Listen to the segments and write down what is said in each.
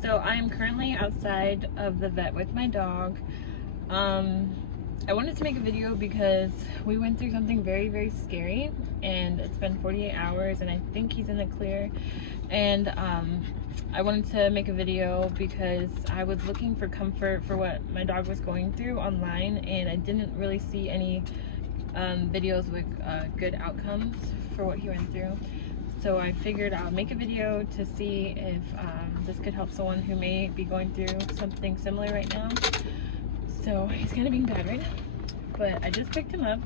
So I am currently outside of the vet with my dog. I wanted to make a video because we went through something very, very scary, and it's been 48 hours and I think he's in the clear. And I wanted to make a video because I was looking for comfort for what my dog was going through online, and I didn't really see any videos with good outcomes for what he went through. So I figured I'll make a video to see if this could help someone who may be going through something similar right now. So he's kind of being bad right now, but I just picked him up.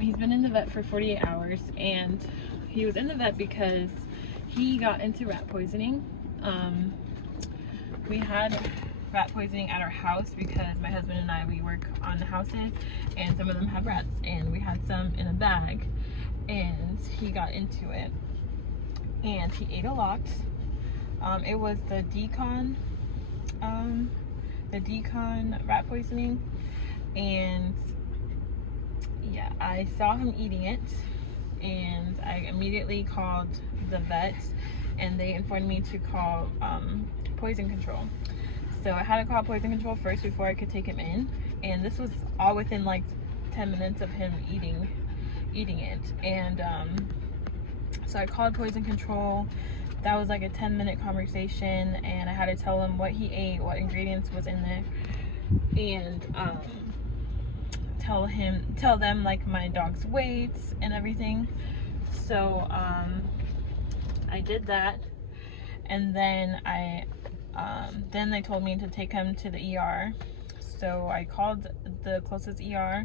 He's been in the vet for 48 hours, and he was in the vet because he got into rat poisoning. We had rat poisoning at our house because my husband and I, we work on the houses, and some of them have rats, and we had some in a bag, and he got into it and he ate a lot. It was the decon rat poisoning, and yeah, I saw him eating it and I immediately called the vet, and they informed me to call poison control. So I had to call poison control first before I could take him in, and this was all within like 10 minutes of him eating it. And so I called poison control. That was like a 10-minute conversation, and I had to tell him what he ate, what ingredients was in there, and tell them like my dog's weight and everything. So I did that, and then then they told me to take him to the ER. So I called the closest ER,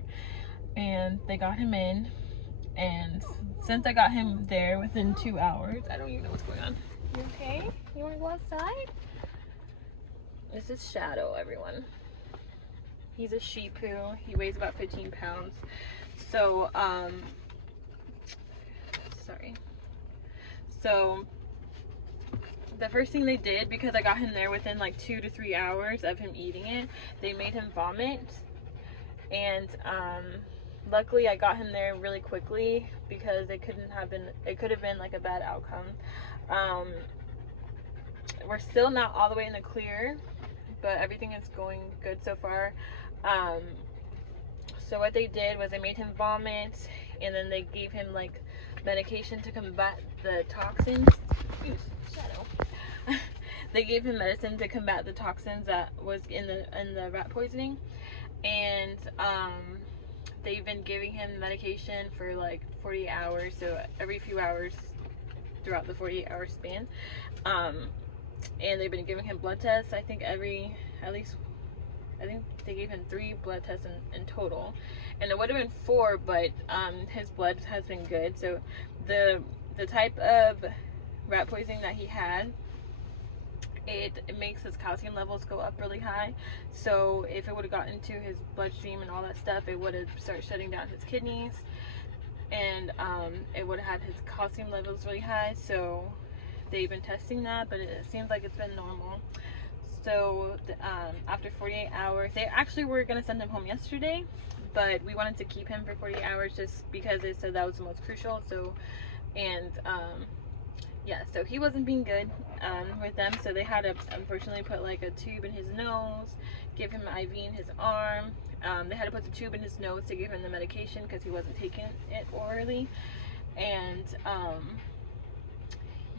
and they got him in. And since I got him there within 2 hours, I don't even know what's going on. You okay? You want to go outside? This is Shadow, everyone. He's a Shih Tzu. He weighs about 15 pounds. So, sorry. So, the first thing they did, because I got him there within like 2 to 3 hours of him eating it, they made him vomit. And, luckily I got him there really quickly because it could have been like a bad outcome. We're still not all the way in the clear, but everything is going good so far. So what they did was they made him vomit, and then they gave him like medication to combat the toxins. Ooh, Shadow. They gave him medicine to combat the toxins that was in the rat poisoning, and they've been giving him medication for like 48 hours, so every few hours throughout the 48-hour span. And they've been giving him blood tests. I think I think they gave him 3 blood tests in total, and it would have been 4, but his blood has been good. So the type of rat poisoning that he had, it makes his calcium levels go up really high. So if it would have gotten into his bloodstream and all that stuff, it would have started shutting down his kidneys, and it would have had his calcium levels really high. So they've been testing that, but it seems like it's been normal. So after 48 hours, they actually were going to send him home yesterday, but we wanted to keep him for 48 hours just because they said that was the most crucial. So, and yeah, so he wasn't being good with them, so they had to unfortunately put like a tube in his nose, give him an IV in his arm. They had to put the tube in his nose to give him the medication because he wasn't taking it orally. And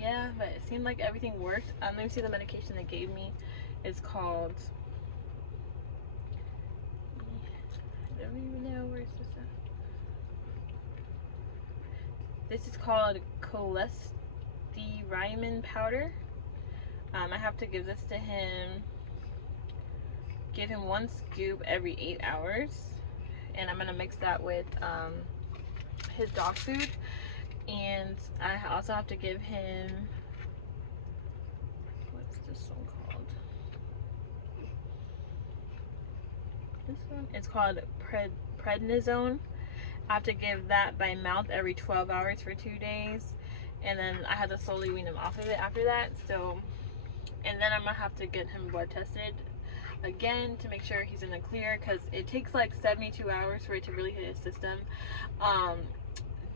yeah, but it seemed like everything worked. Let me see the medication they gave me. It's called, I don't even know, where's this at? This is called cholestyramine powder. I have to give this to him, give him 1 scoop every 8 hours, and I'm gonna mix that with his dog food. And I also have to give him, what's this one called? This one, it's called prednisone. I have to give that by mouth every 12 hours for 2 days, and then I have to slowly wean him off of it after that. So, and then I'm gonna have to get him blood tested again to make sure he's in the clear, because it takes like 72 hours for it to really hit his system.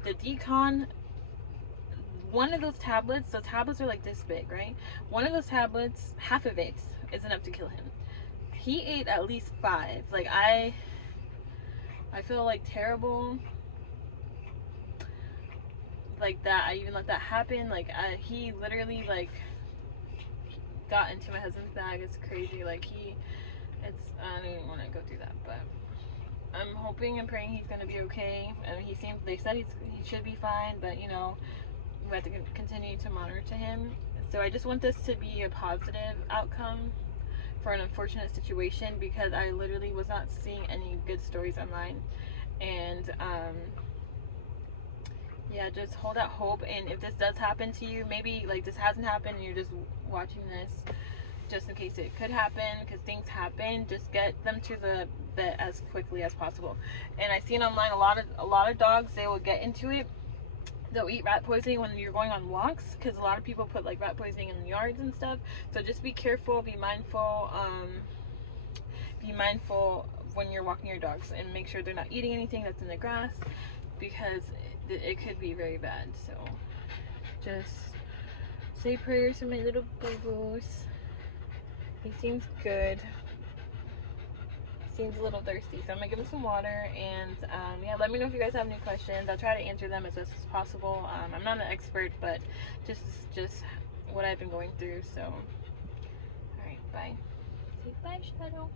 The decon one of those tablets, the tablets are like this big, right? One of those tablets, half of it is enough to kill him. He ate at least 5. Like, I feel like terrible like that I even let that happen. Like, he literally like got into my husband's bag. It's crazy. Like, I don't even want to go through that, but I'm hoping and praying he's gonna be okay. I mean, they said he should be fine, but you know, we have to continue to monitor him. So I just want this to be a positive outcome for an unfortunate situation, because I literally was not seeing any good stories online. And yeah, just hold out hope. And if this does happen to you, maybe like this hasn't happened and you're just watching this just in case it could happen, because things happen, just get them to the vet as quickly as possible. And I seen online a lot of dogs, they will get into it, they'll eat rat poisoning when you're going on walks, because a lot of people put like rat poisoning in the yards and stuff. So just be careful, be mindful when you're walking your dogs, and make sure they're not eating anything that's in the grass, because it could be very bad. So just say prayers for my little boo-boos. He seems good. Seems a little thirsty, so I'm gonna give him some water. And yeah, let me know if you guys have any questions. I'll try to answer them as best as possible. I'm not an expert, but just what I've been going through. So, all right, bye. Say bye, Shadow.